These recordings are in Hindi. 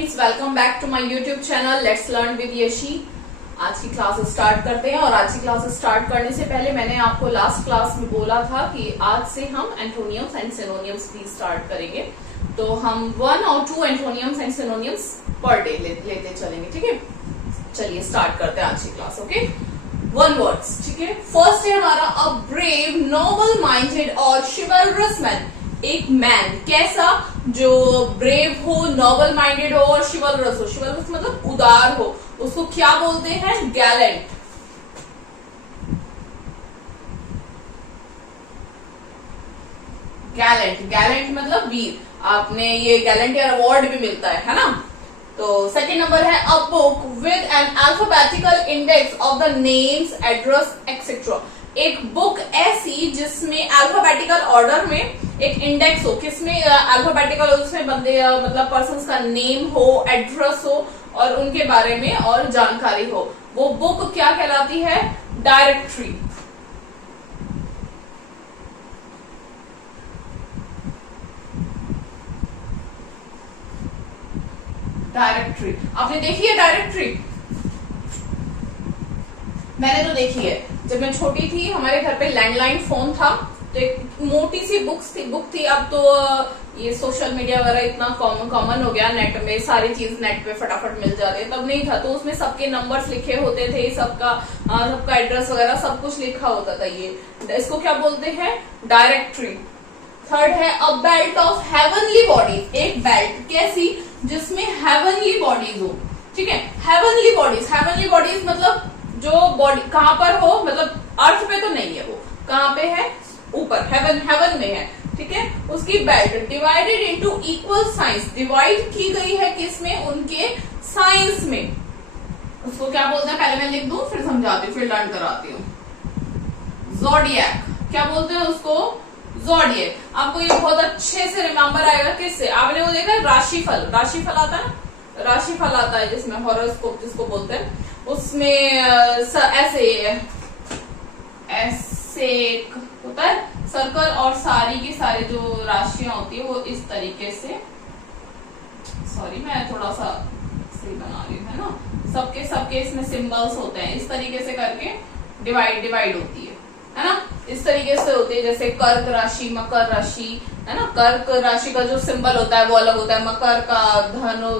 Friends, welcome back to my YouTube channel let's learn with Yashi. आज की क्लास स्टार्ट करते हैं और आज की क्लास स्टार्ट करने से पहले मैंने आपको लास्ट क्लास में बोला था कि आज से हम एंटोनियम्स एंड सिनोनियम्स भी स्टार्ट करेंगे। तो हम 1 और 2 एंटोनियम्स एंड सिनोनियम्स पर डे लेते चलेंगे। ठीक है, चलिए स्टार्ट करते हैं आज की क्लास। Okay, 1 words. ठीक है, फर्स्ट है हमारा अ ब्रेव, नोबल माइंडेड और शिवलरस मैन। एक मैन कैसा, जो ब्रेव हो, नोबल माइंडेड हो और शिवलरस हो। शिवलरस मतलब उदार हो, उसको क्या बोलते हैं? गैलेंट। गैलेंट मतलब वीर। आपने ये गैलेंटियर अवार्ड भी मिलता है ना। तो सेकंड नंबर है a book with an alphabetical index of the names, address etcetera. एक बुक ऐसी जिसमें अल्फाबेटिकल ऑर्डर में एक इंडेक्स हो। किसमें? अल्फाबेटिकल, उसमें बंदे मतलब पर्सन्स का नेम हो, एड्रेस हो और उनके बारे में और जानकारी हो। वो बुक क्या कहलाती है? डायरेक्टरी। डायरेक्टरी आपने देखी है? डायरेक्टरी मैंने तो देखी है। जब मैं छोटी थी हमारे घर पे लैंडलाइन फोन था, तो एक मोटी सी बुक थी। अब तो ये सोशल मीडिया वगैरह इतना कॉमन हो गया, नेट में सारी चीज नेट पे फटाफट मिल जाती है। तब नहीं था, तो उसमें सबके नंबर्स लिखे होते थे, सबका एड्रेस वगैरह सब कुछ लिखा होता था। ये इसको क्या बोलते हैं? डायरेक्टरी। थर्ड है a belt of heavenly bodies. एक बेल्ट कैसी, जिसमें हेवनली बॉडीज हो। ठीक है, हेवनली बॉडीज मतलब जो बॉडी कहां पर हो, मतलब अर्थ पे तो नहीं है, वो कहां पे है? ऊपर, हेवन में है। ठीक है, उसकी belt divided into equal science. Divide की गई है किसमें? उनके साइंस में। उसको क्या बोलते हैं? पहले मैं लिख दूं फिर समझाती हूँ, फिर लर्न कराती हूँ। ज़ोडिएक। क्या बोलते हैं उसको? ज़ोडिएक। आपको ये बहुत अच्छे से रिमेम्बर आएगा। किससे? आपने वो देखा है राशिफल आता है ना, राशिफल आता है जिसमें हॉरोस्कोप जिसको बोलते हैं, उसमें ऐसे होता है सर्कल और सारी की सारी जो राशियां होती है वो इस तरीके से, सॉरी मैं थोड़ा सा सही बना रही हूँ, है ना। सबके इसमें सिंबल्स होते हैं, इस तरीके से करके डिवाइड होती है ना। इस तरीके से होती है, जैसे कर्क राशि, मकर राशि, है ना। कर्क राशि का जो सिंबल होता है वो अलग होता है, मकर का, धनु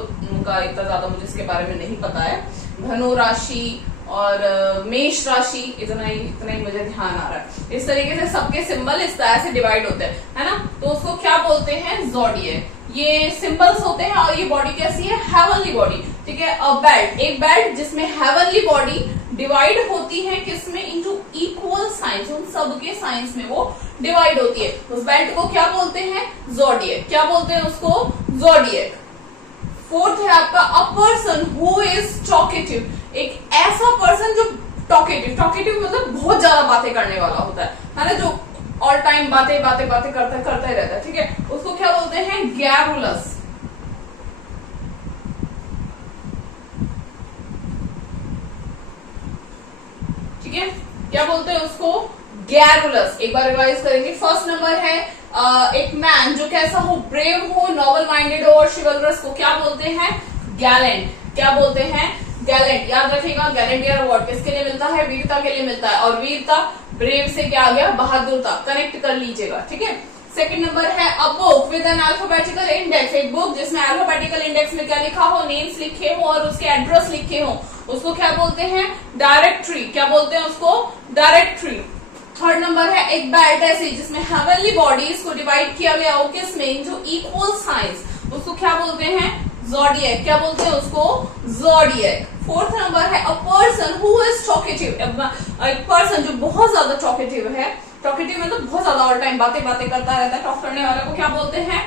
का इतना ज्यादा मुझे इसके बारे में नहीं पता है, धनु राशि और मेष राशि, इतना ही मुझे ध्यान आ रहा है। इस तरीके से सबके सिंबल इस तरह से डिवाइड होते हैं, है ना। तो उसको क्या बोलते हैं? ज़ोडिएक। ये सिंबल्स होते हैं और ये बॉडी कैसी है? Heavenly body. ठीक है, अ बेल्ट, एक बेल्ट जिसमें हेवनली बॉडी डिवाइड होती है किसमें? Into equal science. उन सबके साइंस में वो डिवाइड होती है। उस बेल्ट को क्या बोलते हैं? ज़ोडिएक। क्या बोलते हैं उसको? ज़ोडिएक। फोर्थ है आपका अ पर्सन हु इज टॉकेटिव। एक ऐसा पर्सन जो टॉकेटिव मतलब बहुत ज्यादा बातें करने वाला होता है ना, जो ऑल टाइम बातें करता ही रहता है। ठीक है, उसको क्या बोलते हैं? गैरुलस। ठीक है, क्या बोलते हैं उसको? गैरुलस। एक बार रिवाइज करेंगे। फर्स्ट नंबर है एक मैन जो कैसा हो? ब्रेव हो, नोबल माइंडेड हो और शिवलरस को क्या बोलते हैं? गैलेंट। क्या बोलते हैं? गैलेंट। याद रखिएगा, गैलेंटियर अवार्ड किसके लिए मिलता है? वीरता के लिए मिलता है। और वीरता ब्रेव से क्या आ गया? बहादुरता। कनेक्ट कर लीजिएगा। ठीक है, सेकंड नंबर है a book with an alphabetical index. एक बुक जिसमें अल्फाबेटिकल इंडेक्स में क्या लिखा हो? नेम्स लिखे हो और उसके एड्रेस लिखे हो, उसको क्या बोलते हैं? डायरेक्टरी। क्या बोलते हैं उसको? डायरेक्टरी। थर्ड नंबर है एक बेल्ट ऐसी जिसमें हेवनली बॉडीज को डिवाइड किया गया हो किसमें? जो इक्वल साइंस, उसको क्या बोलते हैं? ज़ोडिएक। क्या बोलते हैं उसको? ज़ोडिएक। फोर्थ नंबर है a person who is talkative. एक पर्सन जो बहुत ज्यादा टॉकेटिव है। टॉकेटिव मतलब बहुत ज्यादा ऑल टाइम बातें करता रहता है। टॉक करने वाले को क्या बोलते हैं?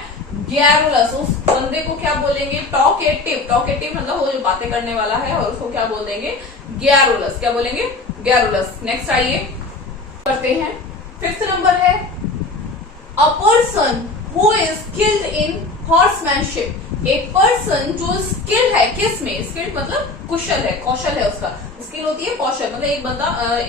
गैरुलस। उस बंदे को क्या बोलेंगे? टॉकेटिव मतलब वो जो बातें करने वाला है, और उसको क्या बोल देंगे? गैरुलस। क्या बोलेंगे? गैरुलस। नेक्स्ट आइए करते हैं। फिफ्थ नंबर है a person who is skilled in horsemanship. एक पर्सन जो स्किल्ड है किसमें? स्किल्ड मतलब कुशल है, कौशल है, उसका स्किल होती है कौशल। मतलब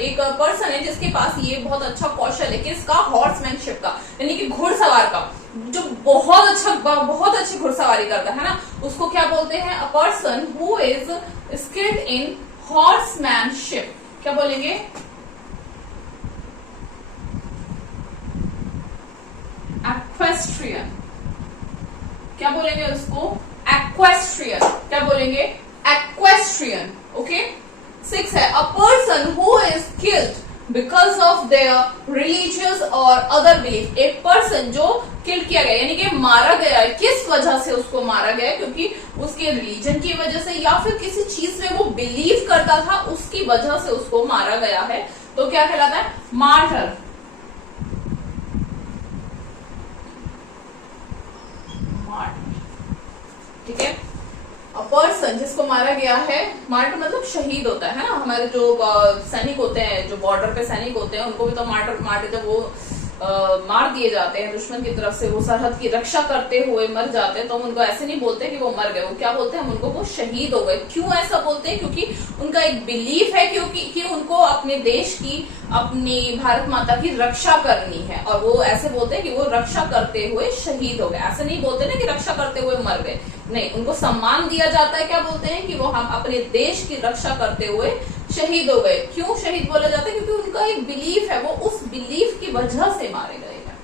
एक पर्सन है जिसके पास ये बहुत अच्छा कौशल है। किसका? हॉर्समैनशिप का, यानी कि घुड़सवार का। जो बहुत अच्छी घुड़सवारी करता है ना, उसको क्या बोलते हैं? A person who is skilled in horsemanship. क्या बोलेंगे? एक्वेस्ट्रियन। क्या बोलेंगे उसको? एक्वेस्ट्रियन। क्या बोलेंगे? एक्वेस्ट्रियन। ओके। 6 है a person who is killed because of their religious और अदर बिलीफ। एक पर्सन जो किल किया गया यानी कि मारा गया है, किस वजह से उसको मारा गया है? क्योंकि उसके रिलीजन की वजह से या फिर किसी चीज में वो बिलीव करता था, उसकी वजह से उसको मारा गया है, तो क्या कहलाता है? मार्टर। ठीक है। अ पर्सन जिसको मारा गया है, मार्टर मतलब शहीद होता है ना। हमारे जो सैनिक होते हैं, जो बॉर्डर पे सैनिक होते हैं, उनको भी तो मार्टर जब वो मार दिए जाते हैं दुश्मन की तरफ से, वो सरहद की रक्षा करते हुए मर जाते हैं, तो हम उनको ऐसे नहीं बोलते कि वो मर गए, वो क्या बोलते हैं? हम उनको वो शहीद हो गए। क्यों ऐसा बोलते हैं? क्योंकि उनका एक बिलीफ है कि उनको अपने देश की, अपनी भारत माता की रक्षा करनी है, और वो ऐसे बोलते हैं कि वो रक्षा करते हुए शहीद हो गए। ऐसे नहीं बोलते ना कि रक्षा करते हुए मर गए, नहीं, उनको सम्मान दिया जाता है। क्या बोलते हैं? कि वो हम अपने देश की रक्षा करते हुए शहीद हो गए। क्यों शहीद बोला जाता है? क्योंकि उनका एक बिलीफ है, वो उस बिलीफ की वजह से मारे गए हैं।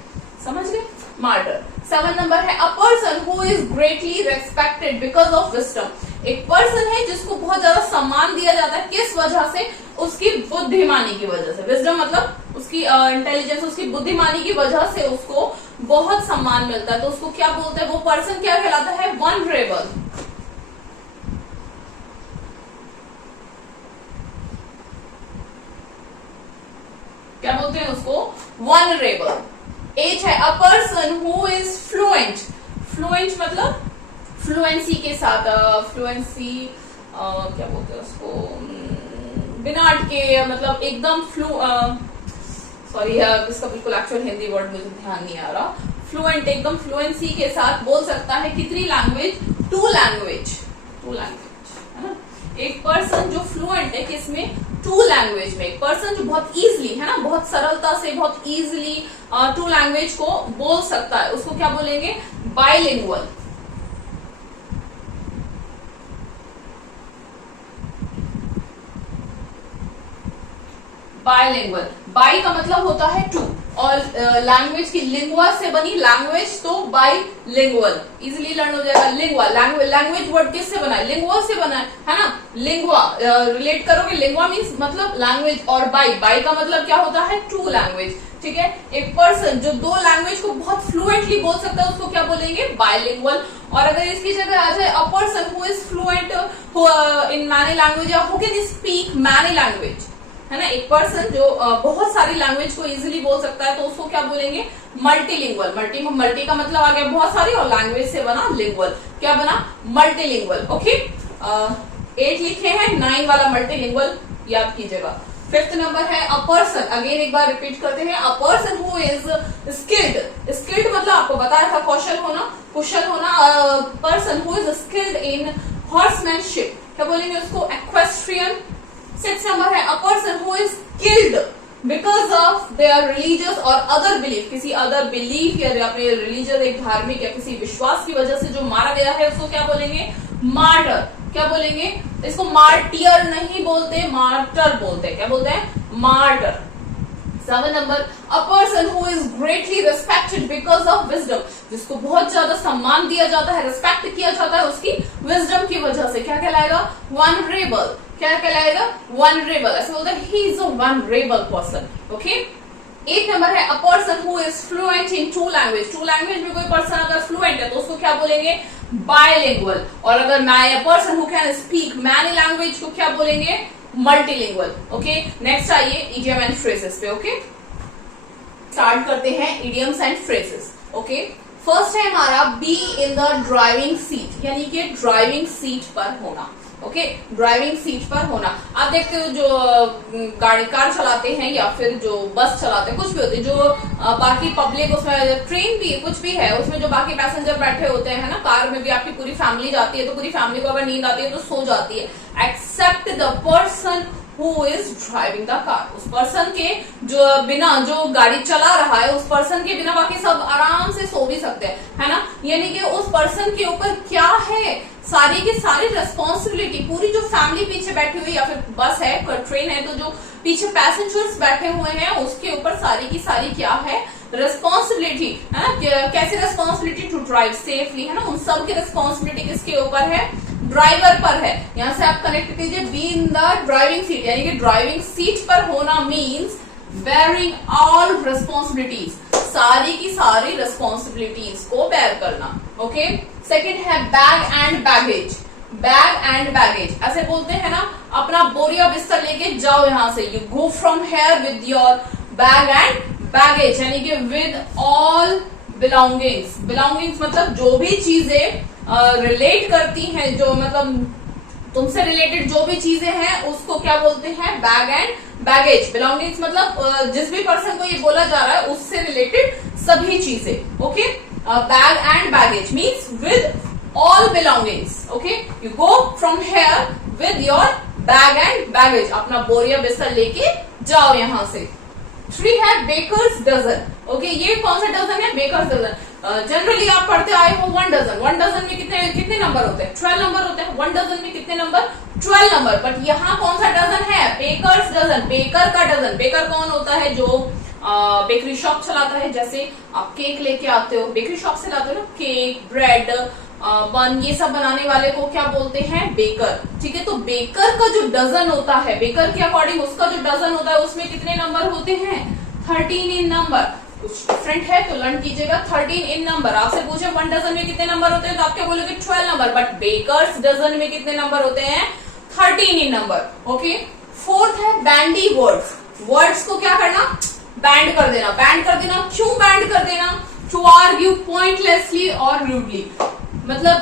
समझ गए? मार्टर। 7 नंबर है a person who is greatly respected because of wisdom. एक पर्सन है जिसको बहुत ज्यादा सम्मान दिया जाता है, किस वजह से? उसकी बुद्धिमानी की वजह से। विजडम मतलब उसकी इंटेलिजेंस, उसकी बुद्धिमानी की वजह से उसको बहुत सम्मान मिलता है, तो उसको क्या बोलते हैं? वो पर्सन क्या कहलाता है? वनरेबल। क्या बोलते हैं उसको? वनरेबल। 8 है a person who is fluent. Fluent मतलब फ्लुएंसी के साथ, फ्लुएंसी क्या बोलते हैं उसको? बिना अटके, मतलब एकदम सॉरी इसका बिल्कुल एक्चुअल हिंदी वर्ड मुझे ध्यान नहीं आ रहा। फ्लुएंट, एकदम फ्लुएंसी के साथ बोल सकता है। कितनी लैंग्वेज? 2 लैंग्वेज है ना। एक पर्सन जो फ्लुएंट है किसमें? 2 लैंग्वेज में। एक पर्सन जो बहुत इजीली है ना, बहुत सरलता से, बहुत इजीली 2 लैंग्वेज को बोल सकता है, उसको क्या बोलेंगे? बाइलिंगुअल। बाइलिंगुअल। बाई का मतलब होता है 2, और लैंग्वेज की लिंगुआ से बनी लैंग्वेज, तो बाइलिंगुअल। इजीली लर्न हो जाएगा। लिंगुआ, लैंग्वेज वर्ड किससे बना है? लिंगुआ से बना है ना। लिंगुआ रिलेट करोगे, लिंगुआ मीन्स मतलब लैंग्वेज, और बाई का मतलब क्या होता है? 2 लैंग्वेज। ठीक है। एक पर्सन जो 2 लैंग्वेज को बहुत फ्लुएंटली बोल सकता है, उसको क्या बोलेंगे? बाइलिंगुअल। और अगर इसकी जगह आ जाए a person who is fluent in many language, या who can speak many language, है ना। एक पर्सन जो बहुत सारी लैंग्वेज को इजीली बोल सकता है, तो उसको क्या बोलेंगे? मल्टीलिंगुअल। मल्टी का मतलब आ गया बहुत सारी, और लैंग्वेज से बना लिंगुअल। क्या बना? मल्टीलिंगुअल। ओके। 8 लिखे हैं, 9 वाला मल्टीलिंगुअल याद कीजिएगा। 5th नंबर है अ पर्सन। अगेन एक बार रिपीट करते हैं। A person who is skilled. Skilled मतलब आपको बताया था कुशल होना। Person who is skilled in horsemanship. क्या बोलेंगे उसको? एक्वेस्ट्रियन। 6 नंबर है a person who is killed because of their religious और अदर बिलीफ। किसी अदर बिलीफ या अपने रिलीजियस, एक धार्मिक या किसी विश्वास की वजह से जो मारा गया है, उसको क्या बोलेंगे? मार्टर। क्या बोलेंगे? इसको मार्टियर नहीं बोलते, मार्टर बोलते हैं। क्या बोलते हैं? Martyr. 7 number a person who is greatly respected because of wisdom. जिसको बहुत ज्यादा सम्मान दिया जाता है, रेस्पेक्ट किया जाता है उसकी विजडम की वजह से, क्या कहलाएगा? वनरेबल। क्या कहलाएगा? वनरेबल। ऐसे बोलते हैं he is a vulnerable person. Okay. 8 number है a person who is fluent in 2 language. 2 language में कोई पर्सन अगर फ्लुएंट है तो उसको क्या बोलेंगे? बायलिंगुअल। और अगर मैं person who can speak many language को क्या बोलेंगे? मल्टीलिंगुअल। ओके। नेक्स्ट आइए इडियम एंड फ्रेजेस पे। ओके, स्टार्ट करते हैं idioms and phrases. Okay, first है हमारा B in the driving seat, यानी कि ड्राइविंग सीट पर होना। ओके, ड्राइविंग सीट पर होना। आप देखते हो जो कार चलाते हैं या फिर जो बस चलाते हैं, कुछ भी होते हैं, जो बाकी पब्लिक, उसमें ट्रेन भी कुछ भी है, उसमें जो बाकी पैसेंजर बैठे होते हैं ना, कार में भी आपकी पूरी फैमिली जाती है, तो पूरी फैमिली को अगर नींद आती है तो सो जाती है, except the person who is driving the car. उस पर्सन के जो बिना जो गाड़ी चला रहा है, उस पर्सन के बिना बाकी सब आराम से सो भी सकते हैं, है ना। यानी कि उस पर्सन के ऊपर क्या है, सारी की सारी रेस्पॉन्सिबिलिटी, पूरी जो फैमिली पीछे बैठी हुई या फिर बस है, ट्रेन है, तो जो पीछे पैसेंजर्स बैठे हुए हैं उसके ऊपर सारी की सारी क्या है, रेस्पॉन्सिबिलिटी, है ना। कैसे रेस्पॉन्सिबिलिटी टू ड्राइव सेफली, है ना। उन सब की रेस्पॉन्सिबिलिटी किसके ऊपर है, ड्राइवर पर है। यहां से आप कनेक्ट कीजिए, B in the driving seat, यानी कि ड्राइविंग सीट पर होना मीन्स बेयरिंग ऑल रेस्पॉन्सिबिलिटीज, सारी की सारी रेस्पॉन्सिबिलिटीज को बेयर करना। ओके। सेकेंड है bag and baggage. Bag and baggage ऐसे बोलते हैं ना, अपना बोरिया बिस्तर लेके जाओ यहां से, you go from here with your bag and baggage, यानी कि विद ऑल बिलोंगिंग्स। बिलोंगिंग्स मतलब जो भी चीजें रिलेट करती हैं, जो मतलब तुमसे रिलेटेड जो भी चीजें हैं उसको क्या बोलते हैं, बैग एंड बैगेज। बिलोंगिंग्स मतलब जिस भी पर्सन को ये बोला जा रहा है उससे रिलेटेड सभी चीजें। Okay. Bag and baggage means with all belongings. Okay, you go from here with your bag and baggage. अपना बोरिया बिस्तर लेके जाओ यहाँ से। 3 है बेकर्स डजन। ओके, ये कौन सा डजन है, बेकर्स डजन। जनरली आप पढ़ते आए हो 1 डजन। 1 डजन में कितने नंबर होते हैं, 12 नंबर होते हैं। 1 डजन में कितने नंबर, 12 नंबर। बट यहाँ कौन सा डजन है, बेकर्स डजन, बेकर का डजन। बेकर कौन होता है, जो बेकरी शॉप चलाता है। जैसे आप केक लेके आते हो, बेकरी शॉप से लाते हो ना, केक, ब्रेड, बन, ये सब बनाने वाले को क्या बोलते हैं, बेकर। ठीक है, तो बेकर का जो डजन होता है, बेकर के अकॉर्डिंग उसका जो डजन होता है उसमें कितने नंबर होते हैं, 13 इन नंबर। कुछ डिफरेंट है तो लर्न कीजिएगा। 13 इन नंबर। आपसे पूछे 1 डजन में कितने नंबर होते हैं तो आप क्या बोलोगे, 12 नंबर। बट बेकर्स डजन में कितने नंबर होते हैं, 13 इन नंबर। ओके। 4th है बैंडी वर्ड्स। वर्ड्स को क्या करना, बैंड कर देना। बैंड कर देना, क्यों बैंड कर देना, टू आर्ग्यू पॉइंटलेसली और रूडली। मतलब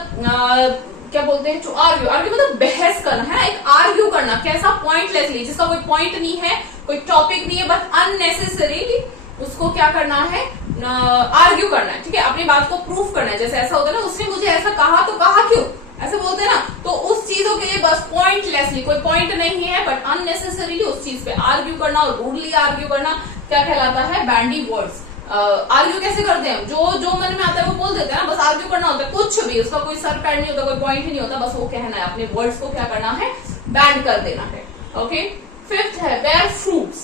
क्या बोलते हैं, टू आर्ग्यू, आर्ग्यू मतलब बहस करना, है ना, एक आर्ग्यू करना। कैसा, पॉइंटलेसली, जिसका कोई पॉइंट नहीं है, कोई टॉपिक नहीं है, बट अननेसेसरीली उसको क्या करना है, आर्ग्यू करना है। ठीक है, अपनी बात को प्रूफ करना है। जैसे ऐसा होता है ना, उसने मुझे ऐसा कहा तो कहा क्यों, ऐसे बोलते हैं ना, तो उस चीजों के लिए बस पॉइंटलेसली, कोई पॉइंट नहीं है बट अननेसेसरीली उस चीज पे आर्ग्यू करना और रूडली आर्ग्यू करना क्या कहलाता है, बैंडी वर्ड्स। आर्ग्यू कैसे करते हैं, जो मन में आता है वो बोल देते हैं ना, बस आर्ग्यू करना होता है, कुछ भी, उसका कोई सर पैर नहीं होता, कोई पॉइंट ही नहीं होता, बस वो कहना है, अपने वर्ड्स को क्या करना है, बैंड कर देना है। ओके। 5th है बेयर फ्रूट्स।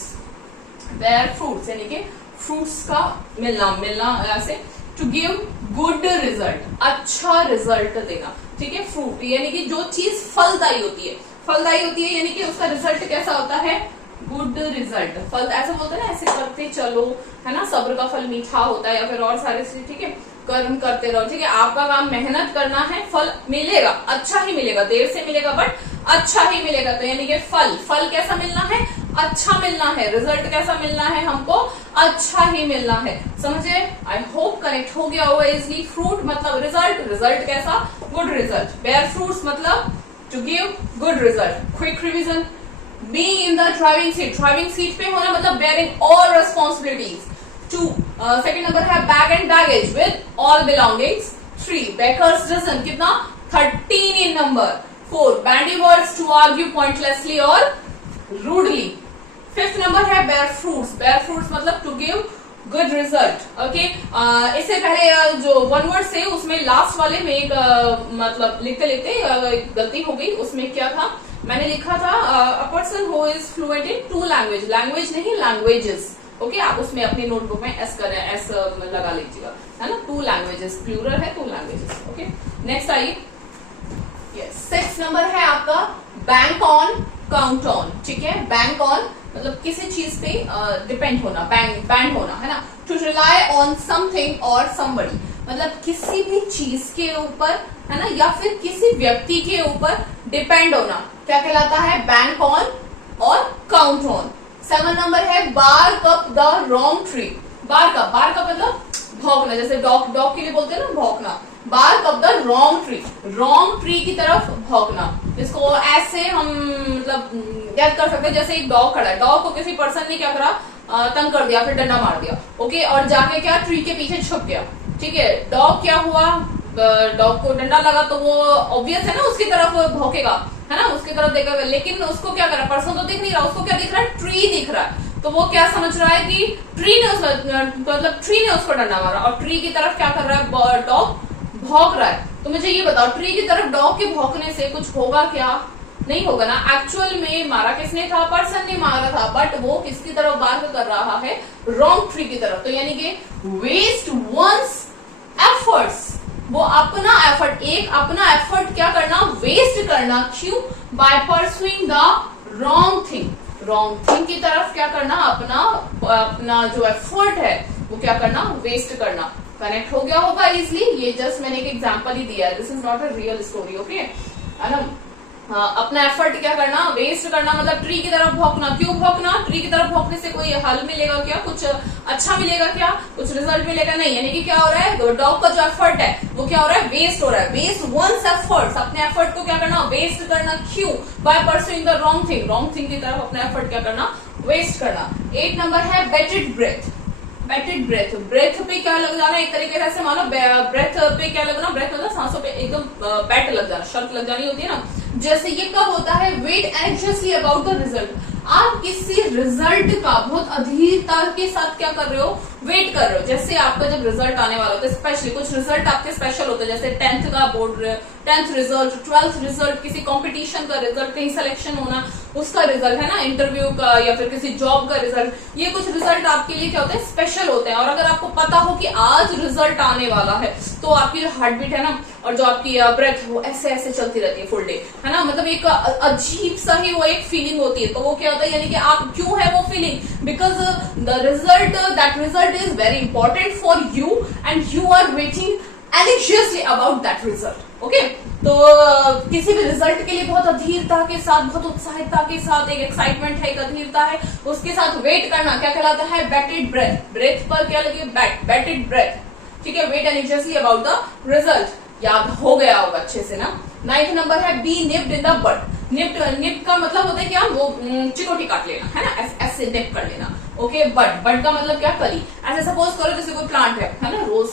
बेयर फ्रूट्स यानी कि फ्रूट्स का मिलना ऐसे, टू गिव गुड रिजल्ट, अच्छा रिजल्ट देना। ठीक है, फ्रूट यानी कि जो चीज फलदायी होती है, फलदायी होती है यानी कि उसका रिजल्ट कैसा होता है, गुड रिजल्ट। फल ऐसा बोलते हैं ना, ऐसे करते चलो, है ना, सब्र का फल मीठा होता है, या फिर और सारे चीज। ठीक है, कर्म करते रहो। ठीक है, आपका काम मेहनत करना है, फल मिलेगा, अच्छा ही मिलेगा, देर से मिलेगा बट अच्छा ही मिलेगा। तो यानी कि फल कैसा मिलना है, अच्छा मिलना है। रिजल्ट कैसा मिलना है, हमको अच्छा ही मिलना है। समझे, आई होप कनेक्ट हो गया होगा इजली। फ्रूट मतलब रिजल्ट, रिजल्ट कैसा, गुड रिजल्ट। बेयर फ्रूट्स मतलब to give good result. Quick revision, be in the driving seat, driving seat पे होना मतलब bearing all responsibilities. 2 second number है bag and baggage with all belongings. 3 baker's dozen, कितना, 13 in number. 4 bandy words, to argue pointlessly और रूडली। 5th नंबर है बेयर फ्रूट्स। बेयर फ्रूट्स मतलब to give good result. Okay. इससे पहले जो 1 वर्ड से उसमें लास्ट वाले में एक मतलब लिखते लिखते गलती हो गई। उसमें क्या था, मैंने लिखा था अ person who is fluent in 2 language, language नहीं लैंग्वेजेस। ओके, आप उसमें अपनी नोटबुक में एस लगा लीजिएगा, है ना। 2 लैंग्वेजेस, प्लूरल है 2 लैंग्वेजेस। ओके, नेक्स्ट आइए। यस, 6th नंबर है आपका बैंक ऑन, काउंट ऑन। ठीक है, बैंक ऑन मतलब किसी चीज पे डिपेंड होना, बैंड होना, है ना। To rely on something or somebody मतलब किसी भी चीज के ऊपर, है ना, या फिर किसी व्यक्ति के ऊपर डिपेंड होना क्या कहलाता है, बैंक ऑन और काउंट ऑन। 7 नंबर है bark up the wrong tree. Bark up मतलब भौंकना, जैसे डॉग के लिए बोलते हैं ना भौंकना। Bark up the wrong tree की तरफ भौंकना। इसको ऐसे हम मतलब याद कर सकते हैं, जैसे एक डॉग खड़ा है, डॉग को किसी पर्सन ने क्या करा, तंग कर दिया, फिर डंडा मार दिया। ओके, और जाके क्या ट्री के पीछे छुप गया। ठीक है, डॉग क्या हुआ, डॉग को डंडा लगा तो वो ऑब्वियस है ना उसकी तरफ भौंकेगा, है ना, उसकी तरफ देखेगा। लेकिन उसको क्या कर रहा है, पर्सन तो दिख नहीं रहा, उसको क्या दिख रहा है, ट्री दिख रहा है। तो वो क्या समझ रहा है कि ट्री ने उसको डंडा मारा, और ट्री की तरफ क्या कर रहा है, डॉग भौंक रहा है। तो मुझे ये बताओ, ट्री की तरफ डॉग के भौंकने से कुछ होगा क्या? नहीं होगा ना। एक्चुअल में मारा किसने था, पर्सन ने मारा था, बट वो किसकी तरफ बार्क कर रहा है, रॉन्ग ट्री की तरफ। तो यानी कि वेस्ट वंस एफर्ट्स, वो अपना एफर्ट, एक अपना एफर्ट क्या करना, वेस्ट करना। क्यों? By pursuing the wrong thing, wrong thing की तरफ क्या करना, अपना जो एफर्ट है वो क्या करना, वेस्ट करना। कनेक्ट हो गया होगा इजली। ये जस्ट मैंने एक एग्जांपल ही दिया है, this is not a real story, okay, है ना। अपना एफर्ट क्या करना, वेस्ट करना, मतलब ट्री की तरफ भौंकना। क्यों भौंकना? ट्री की तरफ भौंकने से कोई हल मिलेगा क्या, कुछ अच्छा मिलेगा क्या, कुछ रिजल्ट मिलेगा? नहीं। यानी कि क्या हो रहा है, डॉग का जो एफर्ट है वो क्या हो रहा है, वेस्ट हो रहा है। वेस्ट वंस एफर्ट्स, अपने एफर्ट को क्या करना, वेस्ट करना। क्यों? By pursuing the wrong thing, wrong thing की तरफ अपना एफर्ट क्या करना, वेस्ट करना। 8 नंबर है बेटेड ब्रेथ। बेटेड ब्रेथ, ब्रेथ पे क्या लग जाना, एक तरीके से ऐसे मानो ब्रेथ पे क्या लगना, ब्रेथ मतलब सांसों पे एकदम बैट लग जाना, शर्त लग जानी होती है ना। जैसे ये कब होता है, wait anxiously about the result. आप किसी रिजल्ट का बहुत अधीरता के साथ क्या कर रहे हो, वेट कर रहे हो। जैसे आपका जब रिजल्ट आने वाला होता है, स्पेशली कुछ रिजल्ट आपके स्पेशल होते हैं, जैसे 10th का board, 10th result, 12th result, किसी कंपटीशन का रिजल्ट, कहीं सिलेक्शन होना उसका रिजल्ट, है ना, इंटरव्यू का या फिर किसी जॉब का रिजल्ट। ये कुछ रिजल्ट आपके लिए क्या होते हैं, स्पेशल होते हैं। और अगर आपको पता हो कि आज रिजल्ट आने वाला है, तो आपकी जो हार्ट बीट है ना, और जो आपकी ब्रेथ वो ऐसे ऐसे चलती रहती है फुल डे, है ना, मतलब एक अजीब सा ही वो एक फीलिंग होती है। तो वो क्या होता है, यानी कि आप क्यों है वो feeling, because the result, that result is very important for you and you are waiting anxiously about that result, okay. तो किसी भी रिजल्ट के लिए बहुत अधीरता के साथ, बहुत उत्साहिता के साथ, एक एक्साइटमेंट है, एक अधीरता है, उसके साथ वेट करना क्या कहलाता है, बेटेड ब्रेथ। ब्रेथ पर क्या लगे, बेटेड ब्रेथ, ठीक है, wait anxiously about the result. याद हो गया होगा अच्छे से ना। 9th नंबर है be nipped in the bud. Nipped का मतलब होता है क्या, वो चिकोटी काट लेना, है ना, ऐसे निप कर लेना, ओके। बड का मतलब क्या, कली। ऐसे सपोज करो जैसे कोई प्लांट है ना, रोज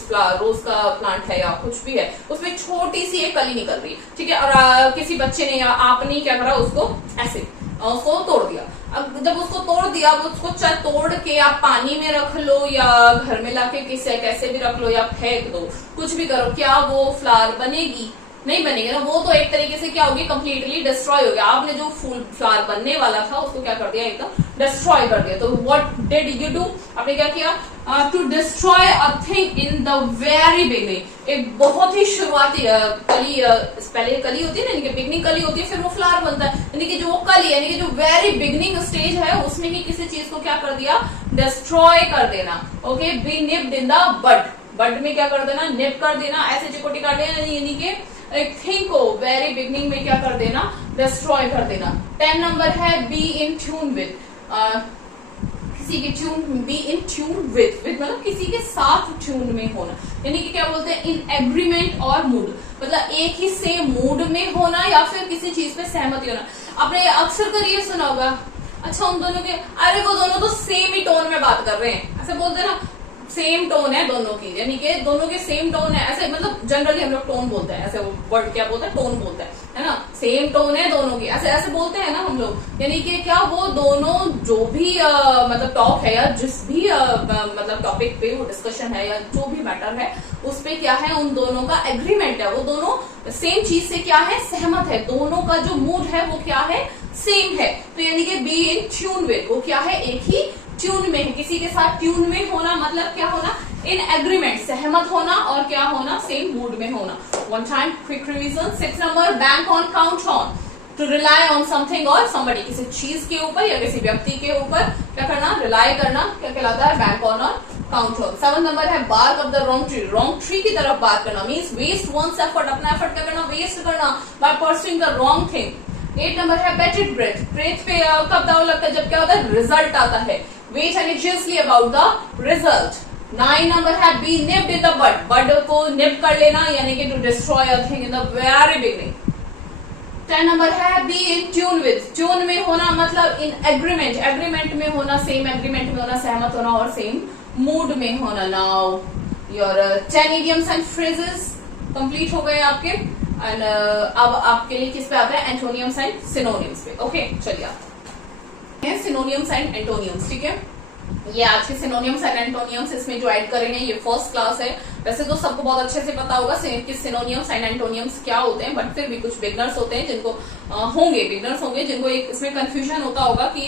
का प्लांट है या कुछ भी है, उसमें छोटी सी एक कली निकल रही है, ठीक है, और किसी बच्चे ने या आपने क्या करा, उसको ऐसे उसको तोड़ दिया। अब जब उसको तोड़ दिया, अब उसको चाहे तोड़ के आप पानी में रख लो या घर में लाके कैसे भी रख लो या फेंक दो, कुछ भी करो, क्या वो फ्लावर बनेगी? नहीं बनेगी ना। वो तो एक तरीके से क्या होगी, कंप्लीटली डिस्ट्रॉय हो गया। आपने जो फूल फ्लावर बनने वाला था उसको क्या कर दिया, एकदम डिस्ट्रॉय कर दिया। तो व्हाट डिड यू डू, आपने क्या किया, to destroy a thing in the very beginning. एक बहुत ही शुरुआती कली, पहले कली होती है ना, यानी कि बिगनिंग कली होती है, फिर वो फ्लावर बनता है, यानी कि जो कली, यानी कि जो वेरी बिगनिंग स्टेज है, उसमें ही किसी चीज को क्या कर दिया, डिस्ट्रॉय कर देना, okay. Be nipped in the bud, bud में क्या कर देना, निप कर देना, ऐसे चिकोटी काट देना, यानी कि एक थिंग को वेरी बिगनिंग में क्या कर देना, डिस्ट्रॉय कर देना। 10 नंबर है बी इन ट्यून विद। किसी के tune, B in tune with मतलब किसी के साथ ट्यून में होना, यानी कि क्या बोलते हैं, इन एग्रीमेंट और मूड, मतलब एक ही सेम मूड में होना या फिर किसी चीज पे सहमति होना। आपने अक्सर कर ये सुना होगा, अच्छा उन दोनों के, अरे वो दोनों तो सेम ही टोन में बात कर रहे हैं, ऐसे बोलते हैं ना, सेम टोन है दोनों की, यानी कि दोनों के सेम टोन है, ऐसे मतलब जनरली हम लोग टोन बोलते हैं, ऐसे वर्ड क्या बोलते हैं, टोन बोलते हैं, है ना, सेम टोन है दोनों की, ऐसे ऐसे बोलते हैं ना हम लोग। यानी कि क्या वो दोनों जो भी मतलब टॉक है या जिस भी मतलब टॉपिक पे वो डिस्कशन है या जो भी मैटर है, उस पे क्या है, उन दोनों का एग्रीमेंट है, वो दोनों सेम चीज से क्या है, सहमत है, दोनों का जो मूड है वो क्या है, सेम है। तो यानी कि बी इन ट्यून विद, वो क्या है, एक ही ट्यून में है, किसी के साथ ट्यून में होना मतलब क्या होना, इन एग्रीमेंट, सहमत होना, और क्या होना, सेम मूड में होना। One time quick revision. 6 number bank on, count on, to rely on something or somebody, किसी चीज के ऊपर या किसी व्यक्ति के ऊपर क्या करना, रिलाई करना, क्या कहलाता है, बैंक ऑन और काउंट ऑन। 7 नंबर है bark of the wrong tree. Wrong tree की तरफ बात करना मीन्स वेस्ट वंस एफर्ट, अपना एफर्ट क्या करना, वेस्ट करना by pursuing the wrong thing. 8 number है बेटेड ब्रेथ। ब्रेथ पे कब दाव लगता है, जब क्या होता है, रिजल्ट आता है, wait anxiously about the result. 9 number है be nipped in the bud. Bud को निप कर लेना, यानी कि to destroy a thing in the very beginning. 10 number है be in tune with. Tune में होना मतलब इन एग्रीमेंट, एग्रीमेंट में होना, सेम एग्रीमेंट में होना, सहमत होना और सेम मूड में होना। Now your 10 idioms and phrases। Complete हो गए आपके। एंड अब आपके लिए किस पे आता है, एंटोनियम्स एंड सिनोनियम्स पे। ओके चलिए आते हैं सिनोनियम्स एंड एंटोनियम्स। ठीक है, ये आज के सिनोनियम्स एंड एंटोनियम्स इसमें जो ऐड करेंगे, ये फर्स्ट क्लास है। वैसे तो सबको बहुत अच्छे से पता होगा कि सिनोनियम्स एंड एंटोनियम्स क्या होते हैं, बट फिर भी कुछ बिगनर्स होते हैं जिनको बिगनर्स होंगे जिनको एक इसमें कंफ्यूजन होता होगा कि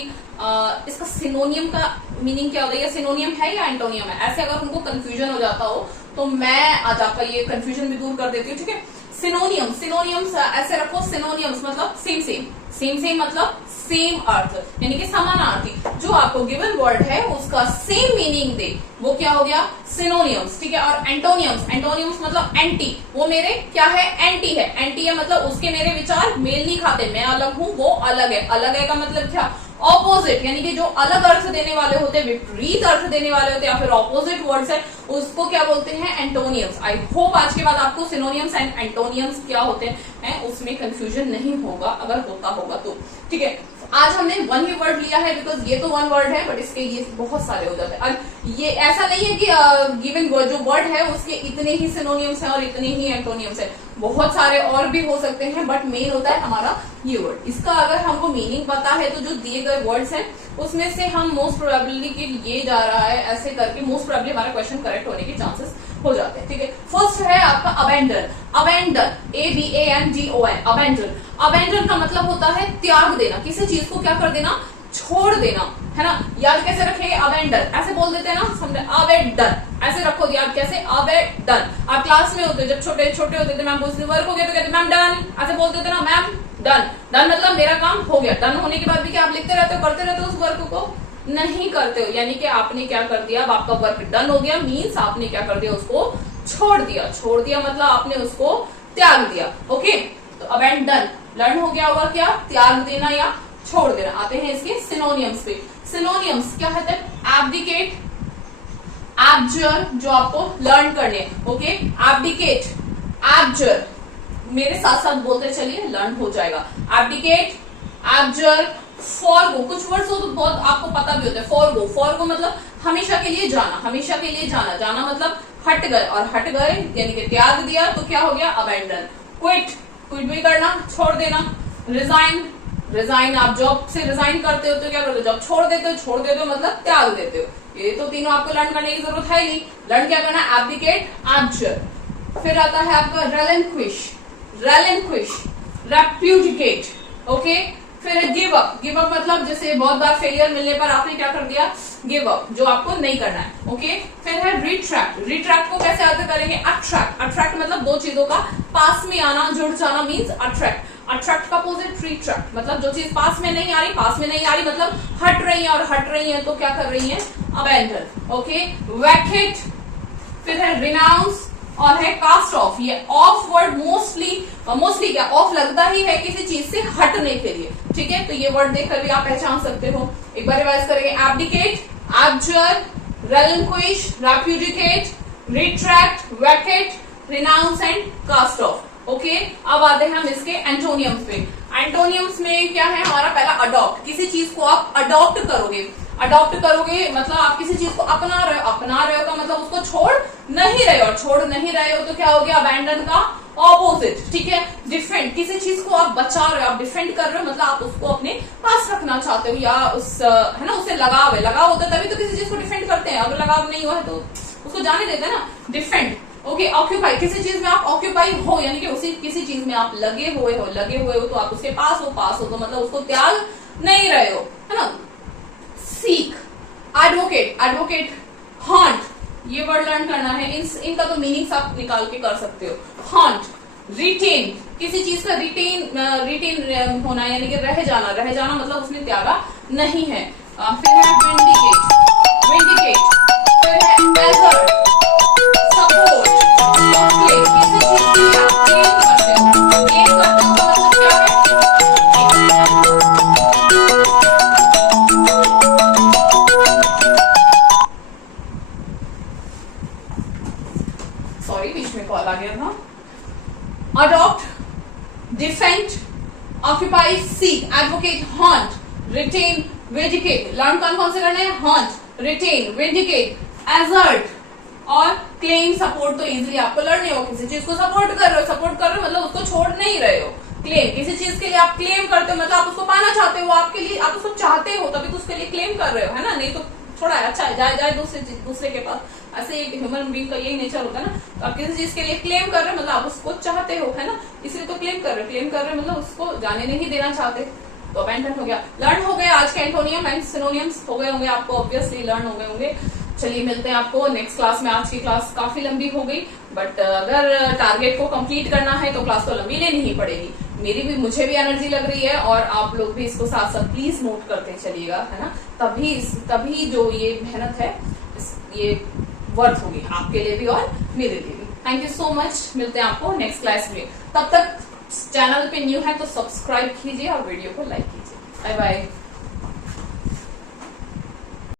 इसका सिनोनियम का मीनिंग क्या होता है, या सिनोनियम है या एंटोनियम है। ऐसे अगर उनको कंफ्यूजन हो जाता हो तो मैं आज आपका ये कंफ्यूजन भी दूर कर देती हूँ। ठीक है, सिनोनियम्स ऐसे रखो, सिनोनियम्स मतलब सेम मतलब सेम अर्थ, यानी कि समानार्थी। जो आपको गिवन वर्ड है उसका सेम मीनिंग दे, वो क्या हो गया, सिनोनियम्स। ठीक है, और एंटोनियम्स मतलब एंटी, वो मेरे क्या है, एंटी है मतलब उसके मेरे विचार मेल नहीं खाते। मैं अलग हूं, वो अलग है का मतलब क्या, ऑपोजिट, यानी कि जो अलग अर्थ देने वाले होते हैं, विपरीत अर्थ देने वाले होते हैं, या फिर ऑपोजिट वर्ड्स है, उसको क्या बोलते हैं, एंटोनियम्स। आई होप आज के बाद आपको सिनोनियम्स एंड एंटोनियम्स क्या होते हैं उसमें कंफ्यूजन नहीं होगा, अगर होता होगा तो। ठीक है, आज हमने वन ही वर्ड लिया है बिकॉज ये तो वन वर्ड है, बट इसके ये बहुत सारे हो जाते हैं। और ये ऐसा नहीं है कि गिवन जो वर्ड है उसके इतने ही सिनोनियम्स हैं और इतने ही एंटोनियम्स हैं, बहुत सारे और भी हो सकते हैं, बट मेन होता है हमारा ये वर्ड। इसका अगर हमको मीनिंग पता है तो जो दिए गए वर्ड्स हैं उसमें से हम मोस्ट प्रोबेबली कि ये जा रहा है ऐसे करके, मोस्ट प्रोबेबली हमारा क्वेश्चन करेक्ट होने के चांसेस हो जाते हैं। ठीक है, फर्स्ट है आपका अबेंडन। ABANDON, अबेंडन का मतलब होता है त्याग देना, किसी चीज को क्या कर देना, छोड़ देना, है ना। याद कैसे रखेंगे, अबेंडन ऐसे बोल देते हैं ना, समझे, अबेंडन ऐसे रखो, याद कैसे, अबेंडन। आप क्लास में होते, जब छोटे होते थे, मैम पूछते वर्क हो गया तो कहते मैम डन, ऐसे बोलते थे ना, मैम डन मतलब मेरा काम हो गया। डन होने के बाद भी क्या आप लिखते रहते हो, करते रहते हो उस वर्क को, नहीं करते हो, यानी कि आपने क्या कर दिया, अब आपका वर्क डन हो गया, मीन्स आपने क्या कर दिया, उसको छोड़ दिया मतलब आपने उसको त्याग दिया। ओके, तो अबेंडन लर्न हो गया होगा क्या, त्याग देना या छोड़ देना। आते हैं इसके सिनोनियम्स पे। सिनोनियम्स क्या कहते हैं, एब्डिकेट, एब्जर, जो आपको लर्न करने। ओके, एब्डिकेट, एब्जर, मेरे साथ साथ बोलते चलिए, लर्न हो जाएगा। एब्डिकेट, एब्जर, फॉरगो, कुछ वर्ड्स हो तो बहुत आपको पता भी होता है। फॉरगो मतलब हमेशा के लिए जाना, जाना मतलब हट गए, और हट गए यानी कि त्याग दिया, तो क्या हो गया, अबेंडन। क्विट भी करना, छोड़ देना। रिजाइन, आप जॉब से रिजाइन करते हो तो क्या करते हो, जॉब छोड़ देते हो मतलब त्याग देते हो। ये तो तीनों आपको लर्न करने की जरूरत है नहीं। लर्न क्या करना, एब्डिकेट, एब्जर। फिर आता है आपका रेलिंक्विश, रेप्यूडिकेट। ओके, फिर गिव अप मतलब जैसे बहुत बार फेलियर मिलने पर आपने क्या कर दिया, गिव अप, जो आपको नहीं करना है। ओके, फिर है रिट्रैक्ट को कैसे अर्थ करेंगे, अट्रैक्ट मतलब दो चीजों का पास में आना, जुड़ जाना, मीन्स अट्रैक्ट का अपोजिट रिट्रैक्ट, मतलब जो चीज पास में नहीं आ रही मतलब हट रही है तो क्या कर रही है, अबेंडन। ओके, वैकेट, फिर है रिनाउंस और है कास्ट ऑफ। ये ऑफ वर्ड मोस्टली क्या ऑफ लगता ही है किसी चीज से हटने के लिए। ठीक है, तो ये वर्ड देखकर भी आप पहचान सकते हो। एक बार रिवाइज करेंगे, abdicate, abjure, relinquish, repudiate, retract, vacate, renounce and cast off. Okay, अब आते हैं हम इसके एंटोनियम्स पे। एंटोनियम्स में क्या है हमारा, पहला अडॉप्ट, किसी चीज को आप अडॉप्ट करोगे मतलब आप किसी चीज को अपना रहे हो का मतलब उसको छोड़ नहीं रहे हो तो क्या हो गया, अबैंडन का ऑपोजिट। ठीक है, डिफेंड, किसी चीज को आप बचा रहे हो, आप डिफेंड कर रहे हो, मतलब आप उसको अपने पास रखना चाहते हो, या उस है ना, उससे लगाव होता है तभी तो किसी चीज को डिफेंड करते हैं, अगर लगाव नहीं हुआ है तो उसको जाने देते हैं ना, डिफेंड। ओके, ऑक्यूपाई, किसी चीज में आप ऑक्यूपाई हो, यानी कि उसी किसी चीज में आप लगे हुए हो तो आप उसके पास हो तो मतलब उसको त्याग नहीं रहे हो, है ना। सीक, एडवोकेट, हॉन्ट, ये वर्ड लर्न करना है, इनका तो मीनिंग्स आप निकाल के कर सकते हो। हॉन्ट, रिटेन, किसी चीज का रिटेन होना, यानी कि रह जाना मतलब उसने त्यागा नहीं है। फिर है विंडिकेट, फिर है एजर्ट, सपोर्ट, किसी चीज के लिए आप गेन करते हो मतलब क्या है, बीच में कॉल आ गया था। Adopt, defend, occupy, seek, advocate, haunt, retain, vindicate. Learn कौन से करने हैं, हॉन्ट, रिटेन, विंडिकेट, एजर्ट, और क्लेम सपोर्ट तो इजीली आपको लर्न हो, किसी चीज को सपोर्ट कर रहे हो मतलब उसको छोड़ नहीं रहे हो। क्लेम, किसी चीज के लिए आप क्लेम करते हो मतलब आप उसको पाना चाहते हो, आपके लिए आप उसको चाहते हो तभी तो उसके लिए क्लेम कर रहे हो, है ना। नहीं तो छोड़ा है, अच्छा है, जाए दूसरे के पास। ऐसे एक ह्यूमन बीइंग का यही नेचर होता है ना। तो आप किसी चीज के लिए क्लेम कर रहे हो मतलब आप उसको चाहते हो, है ना, इसलिए तो क्लेम कर रहे हो मतलब उसको जाने नहीं देना चाहते। तो अबैंडन हो गया, लर्न हो गए आज के एंटोनियम एंड सिनोनियम्स हो गए होंगे आपको, ऑब्वियसली लर्न हो गए होंगे। चलिए मिलते हैं आपको नेक्स्ट क्लास में। आज की क्लास काफी लंबी हो गई, बट अगर टारगेट को कंप्लीट करना है तो क्लास तो लंबी लेनी ही पड़ेगी। मुझे भी एनर्जी लग रही है और आप लोग भी इसको साथ साथ प्लीज नोट करते चलिएगा, है ना। तभी जो ये मेहनत है ये वर्थ होगी आपके लिए भी और मेरे लिए भी। थैंक यू सो मच, मिलते हैं आपको नेक्स्ट क्लास में। तब तक चैनल पे न्यू है तो सब्सक्राइब कीजिए और वीडियो को लाइक कीजिए। Bye bye.